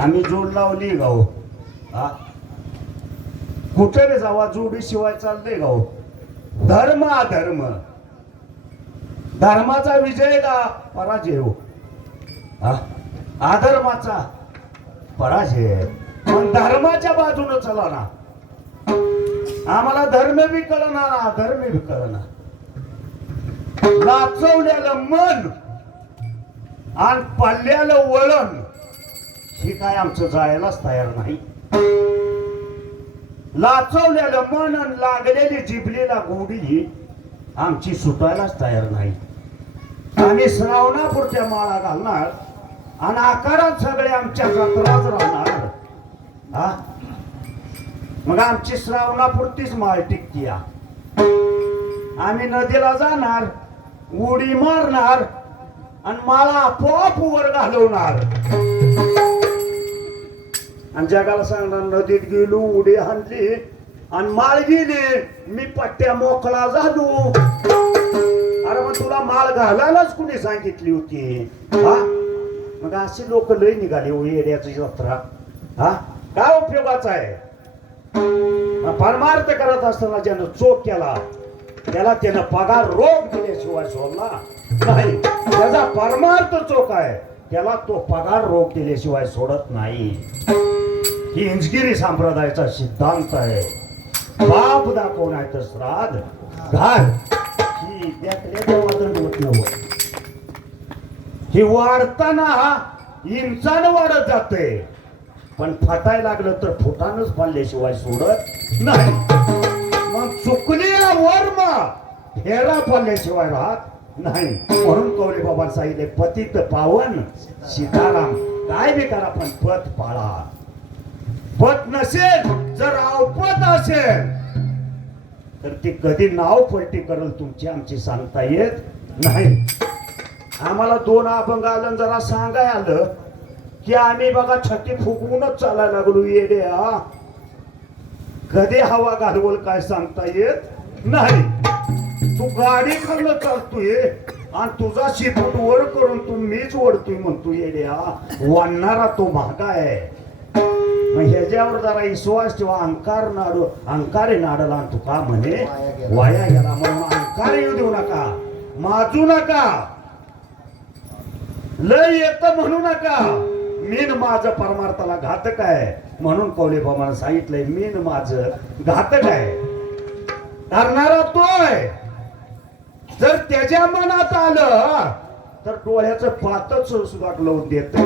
आम्ही जोड लावली गाव. हा? कुठे रे जावा? जोडी शिवाय चालते गाव. धर्म अधर्म. धर्माचा विजय का पराजय हो. हा? अधर्माचा पराजय. पण धर्माच्या बाजूनं चला ना. आम्हाला धर्म बी कळणार अधर्म बी कळणार नाचवलेलं मन आणि पल्ल्यालं वळण. हे काय आमचं जायलाच तयार नाही. लाचवलेलं मन आणि लागलेली जिबलीला गोडी ही आमची सुटायलाच तयार नाही. आम्ही श्रावणापुरत्या माळा घालणार आणि आकारात सगळे आमच्या जत्राच राहणार. हा? मग आमची श्रावणापुरतीच माळ टिकती आम्ही नदीला जाणार उडी मारणार आणि माळा आपोआप वर घालवणार. आणि जगाला सांगणार नदीत गेलो उडी हाणली आणि माळ गेली. मी पट्ट्या मोकळा झालो. अरे मग तुला माळ घालायलाच कुणी सांगितली होती? हा? मग असे लोक लय निघाले हो येड्याची जत्रा. हा? काय उपयोगाचा आहे? परमार्थ करत असताना ज्यानं चोख केला त्याला त्यानं पगार रोग दिल्याशिवाय सोडला नाही. त्याचा परमार्थ चोख आहे. त्याला तो पगार रोग दिल्याशिवाय सोडत नाही. ही इंजगिरी संप्रदायाचा सिद्धांत आहे. बाप दाखवण्याचं श्राद्ध. घाल. ही त्यातल्या होत ही वाढताना इंचान वाढत जाते. पण फाटायला लागलं तर फुटानच फाडल्याशिवाय सोडत नाही. मग चुकली वर्म फेरा फाडल्याशिवाय राहत नाही. म्हणून कवले बाबा सांगितले पतित पावन सीताराम काय बी करा पण पत पाळा. पत नसेल जर अवपत असेल तर ती कधी नाव पलटी करल तुमची आमची सांगता येत नाही. आम्हाला दोन अभंग आलं जरा सांगाय आलं की आम्ही बघा छटी फुगवूनच चालायला लागलो येडे हा कधी हवा घालवल काय सांगता येत नाही. तू गाडी खाल्लं चालतोय आणि तुझा शिपट वर करून तू मीच ओढतोय म्हणतो येडे हा वाढणारा तो महागा आहे मग ह्याच्यावर जरा विश्वास ठेवा. अंकार नाडू अंकारे नाडला तुका म्हणे वाया गेला. म्हणून अंकार येऊ देऊ नका. माजू नका. लय येत म्हणू नका. मीन माझं परमार्थाला घातक आहे. म्हणून कौले बाबांना सांगितलंय मीन माझं घातक आहे. करणारा तोय जर त्याच्या मनात आलं तर डोळ्याचं पातच सुद्धा लावून देत